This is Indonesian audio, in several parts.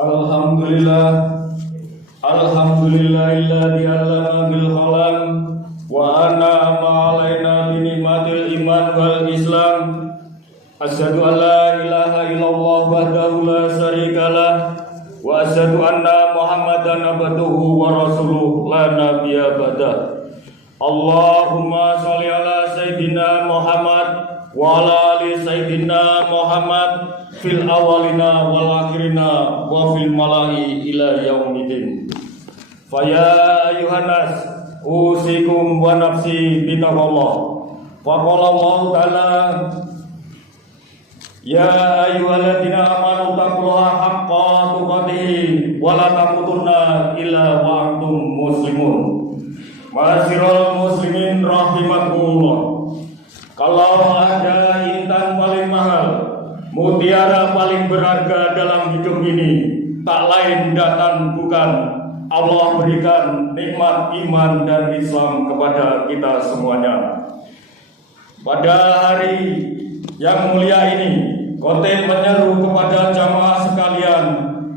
Alhamdulillah, alhamdulillahilladzi 'allama bil qalam wa an'ama 'alaina bi ni'matil iman wal islam. Asyhadu an la ilaha illallah wahdahu la syarikalah wa asyhadu anna Muhammadan abduhu wa rasuluh la nabiyya ba'dah. Allahumma sholli ala sayyidina Muhammad wa ala ali sayyidina Muhammad fil awalina wal akhirina wa fil malai ila yaumidin. Faya ayuhanas usikum wa nafsi bitaqallah. Faqala Allah ta'ala ya ayyuhalladzina amanu taqullaha haqqa tuqatih wa la tamutunna illa wa antum muslimun. Ma'asyiral muslimin rahimakumullah. Kalau ada intan paling mahal, mutiara paling berharga dalam hidup ini, tak lain dan bukan Allah berikan nikmat iman dan Islam kepada kita semuanya. Pada hari yang mulia ini, khotib menyeru kepada jamaah sekalian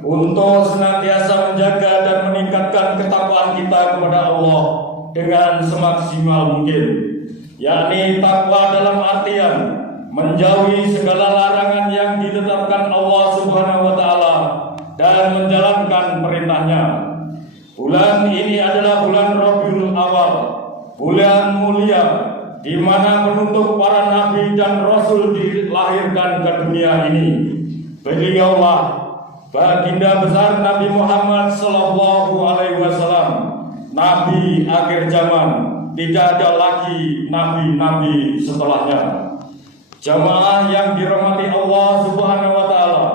untuk senantiasa menjaga dan meningkatkan ketakwaan kita kepada Allah dengan semaksimal mungkin, yakni takwa dalam artian menjauhi segala larangan yang ditetapkan Allah Subhanahu wa taala dan menjalankan perintahnya. Bulan ini adalah bulan Rabiul Awal, bulan mulia di mana penutup para nabi dan rasul dilahirkan ke dunia ini. Beliaulah baginda besar Nabi Muhammad sallallahu alaihi wasallam, nabi akhir zaman. Tidak ada lagi nabi-nabi setelahnya. Jamaah yang dirahmati Allah Subhanahu wa taala,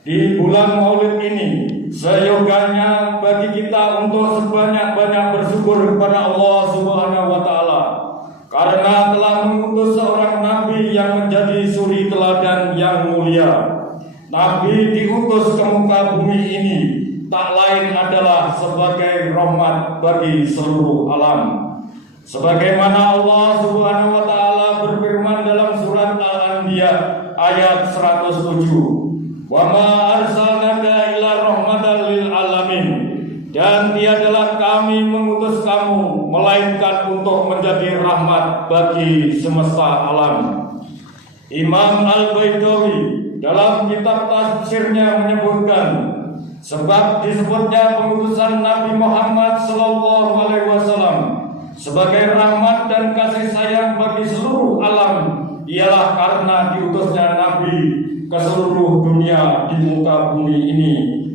di bulan Maulid ini seyogyanya bagi kita untuk sebanyak-banyak bersyukur kepada Allah Subhanahu wa taala karena telah mengutus seorang nabi yang menjadi suri teladan yang mulia. Nabi diutus ke muka bumi ini tak lain adalah sebagai rahmat bagi seluruh alam. Sebagaimana Allah Subhanahu wa taala berfirman dalam surat Al-Anbiya ayat 107, "Wa ma arsalnaka illa rahmatan lil alamin." Dan tiadalah kami mengutus kamu melainkan untuk menjadi rahmat bagi semesta alam. Imam Al-Baidawi dalam kitab tafsirnya menyebutkan, sebab disebutnya pengutusan Nabi Muhammad sallallahu alaihi wasallam sebagai rahmat dan kasih sayang bagi seluruh alam ialah karena diutusnya Nabi ke seluruh dunia di muka bumi ini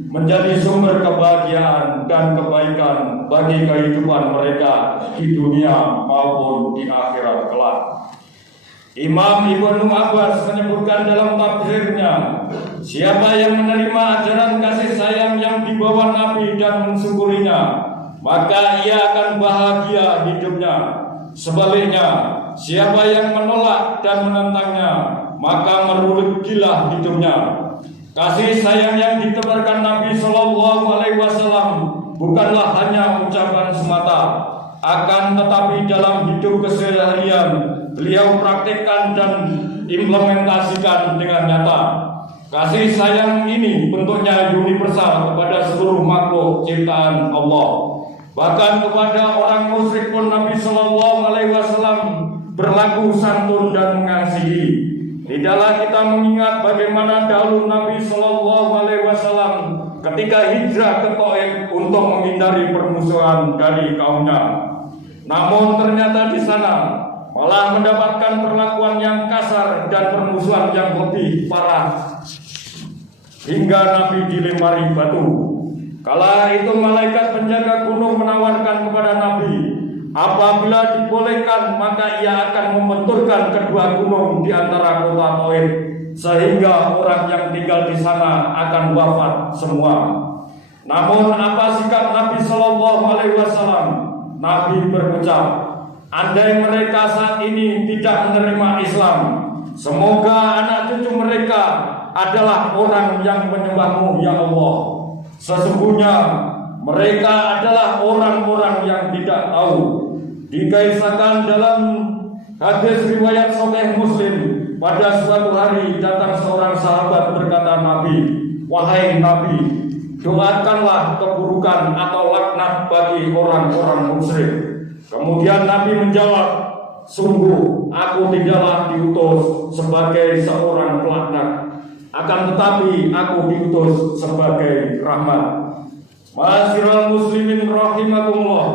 menjadi sumber kebahagiaan dan kebaikan bagi kehidupan mereka di dunia maupun di akhirat kelak. Imam Ibnu Abbas menyebutkan dalam tafsirnya, siapa yang menerima ajaran kasih sayang yang dibawa Nabi dan mensyukurinya, maka ia akan bahagia hidupnya. Sebaliknya, siapa yang menolak dan menentangnya, maka merugilah hidupnya. Kasih sayang yang ditebarkan Nabi Shallallahu Alaihi Wasallam bukanlah hanya ucapan semata, akan tetapi dalam hidup keseharian beliau praktikkan dan implementasikan dengan nyata. Kasih sayang ini bentuknya universal kepada seluruh makhluk ciptaan Allah. Bahkan kepada orang musyrik pun Nabi Shallallahu Alaihi Wasallam berlaku santun dan mengasihi. Tidaklah kita mengingat bagaimana dahulu Nabi Shallallahu Alaihi Wasallam ketika hijrah ke Taif untuk menghindari permusuhan dari kaumnya. Namun ternyata di sana malah mendapatkan perlakuan yang kasar dan permusuhan yang lebih parah, hingga Nabi dilempari batu. Kala itu malaikat penjaga gunung menawarkan kepada Nabi, apabila dibolehkan maka ia akan membenturkan kedua gunung di antara kota Taif, sehingga orang yang tinggal di sana akan wafat semua. Namun apa sikap Nabi Shallallahu Alaihi Wasallam? Nabi berucap, andai mereka saat ini tidak menerima Islam, semoga anak cucu mereka adalah orang yang menyembahmu ya Allah. Sesungguhnya mereka adalah orang-orang yang tidak tahu. Dikisahkan dalam hadis riwayat Sahih Muslim, pada suatu hari datang seorang sahabat berkata Nabi, wahai Nabi, doakanlah keburukan atau laknat bagi orang-orang musyrik. Kemudian Nabi menjawab, sungguh aku tidaklah diutus sebagai seorang pelaknat, akan tetapi aku diutus sebagai rahmat. Ma'asyiral muslimin rahimakumullah,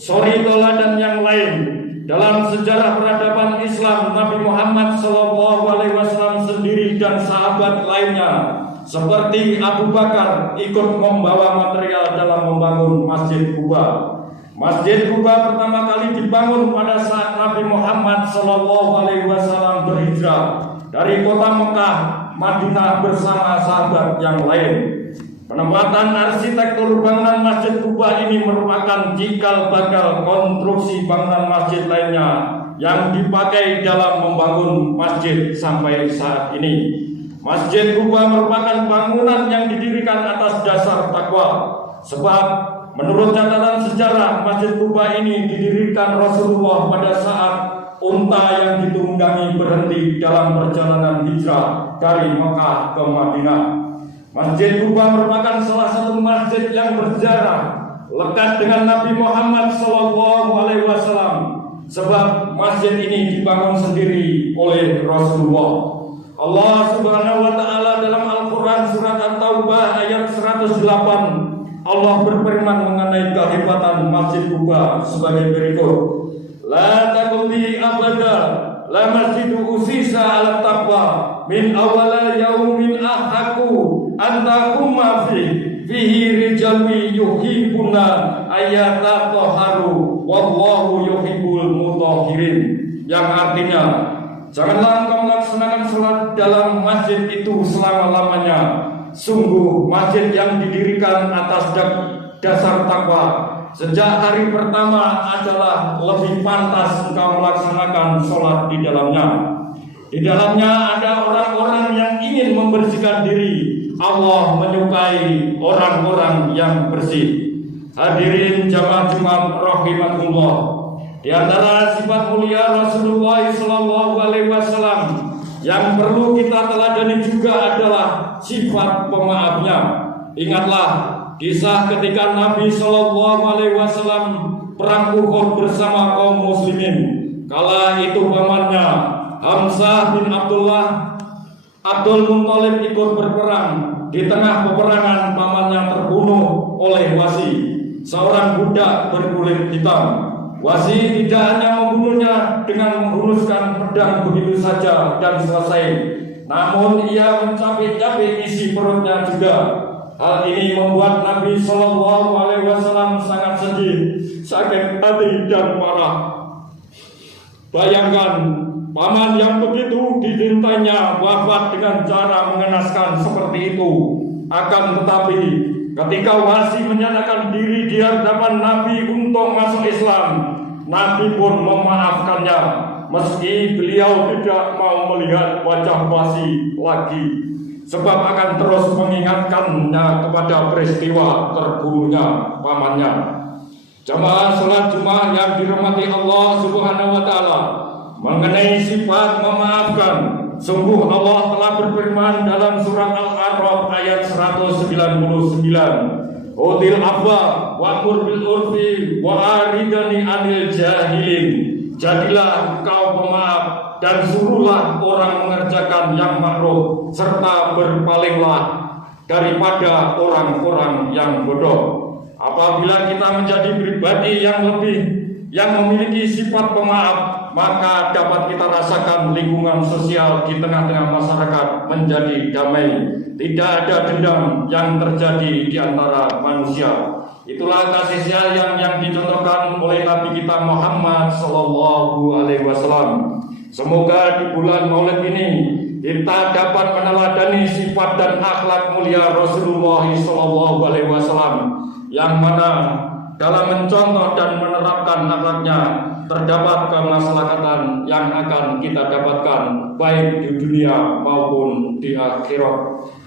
suri teladan yang lain dalam sejarah peradaban Islam, Nabi Muhammad SAW sendiri dan sahabat lainnya seperti Abu Bakar ikut membawa material dalam membangun Masjid Quba. Masjid Quba pertama kali dibangun pada saat Nabi Muhammad SAW berhijrah dari kota Mekah, Madinah bersama sahabat yang lain. Penempatan arsitektur bangunan Masjid Quba ini merupakan cikal bakal konstruksi bangunan masjid lainnya yang dipakai dalam membangun masjid sampai saat ini. Masjid Quba merupakan bangunan yang didirikan atas dasar takwa. Sebab menurut catatan sejarah, Masjid Quba ini didirikan Rasulullah pada saat unta yang ditunggangi berhenti dalam perjalanan hijrah dari Mekah ke Madinah. Masjid Quba merupakan salah satu masjid yang bersejarah lekat dengan Nabi Muhammad SAW. Sebab masjid ini dibangun sendiri oleh Rasulullah. Allah Subhanahu wa taala dalam Al-Qur'an surat At-Taubah ayat 108, Allah berfirman mengenai kehebatan Masjid Quba sebagai berikut. La taqdi abada la masjidu usisa ala taqwa min awala yaumin ahaqu antakumma fihi rijalwi yuhibbuna ayata toharu wallahu yuhibbul mutahhirin, yang artinya, janganlah engkau melaksanakan sholat dalam masjid itu selama-lamanya. Sungguh masjid yang didirikan atas dasar takwa sejak hari pertama adalah lebih pantas engkau melaksanakan sholat di dalamnya. Di dalamnya ada orang-orang yang ingin membersihkan diri. Allah menyukai orang-orang yang bersih. Hadirin jamaah Jumat rahimakumullah, di antara sifat mulia Rasulullah SAW yang perlu kita teladani juga adalah sifat pemaafnya. Ingatlah kisah ketika Nabi SAW perang Uhud bersama kaum muslimin. Kala itu pamannya Hamzah bin Abdul Muthalib ikut berperang. Di tengah peperangan pamannya terbunuh oleh Wasi, seorang budak berkulit hitam. Wasi tidak hanya membunuhnya dengan menghunuskan pedang begitu saja dan selesai, namun ia mencabik-cabik isi perutnya juga. Hal ini membuat Nabi SAW sangat sedih, sakit hati dan marah. Bayangkan, paman yang begitu dicintainya wafat dengan cara mengenaskan seperti itu. Akan tetapi ketika Wasi menyatakan diri di hadapan Nabi untuk masuk Islam, Nabi pun memaafkannya, meski beliau tidak mau melihat wajah Wasi lagi, sebab akan terus mengingatkannya kepada peristiwa terbunuhnya pamannya. Jamaah salat Jumat yang dirahmati Allah Subhanahu wa taala, mengenai sifat memaafkan, sungguh Allah telah berfirman dalam surat Al-A'raf ayat 199, Udil afwa wa'mur bil urfi wa aridani anil jahilin. Jadilah engkau pemaaf dan suruhlah orang mengerjakan yang makruh, serta berpalinglah daripada orang-orang yang bodoh. Apabila kita menjadi pribadi yang memiliki sifat pemaaf, maka dapat kita rasakan lingkungan sosial di tengah-tengah masyarakat menjadi damai. Tidak ada dendam yang terjadi di antara manusia. Itulah kasih sayang yang dicontohkan oleh Nabi kita Muhammad SAW. Semoga di bulan Maulid ini kita dapat meneladani sifat dan akhlak mulia Rasulullah SAW, yang mana dalam mencontoh dan menerapkan akhlaknya terdapat kemaslahatan yang akan kita dapatkan baik di dunia maupun di akhirat.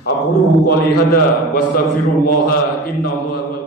Aku qouli hada wastaghfirullah innallaha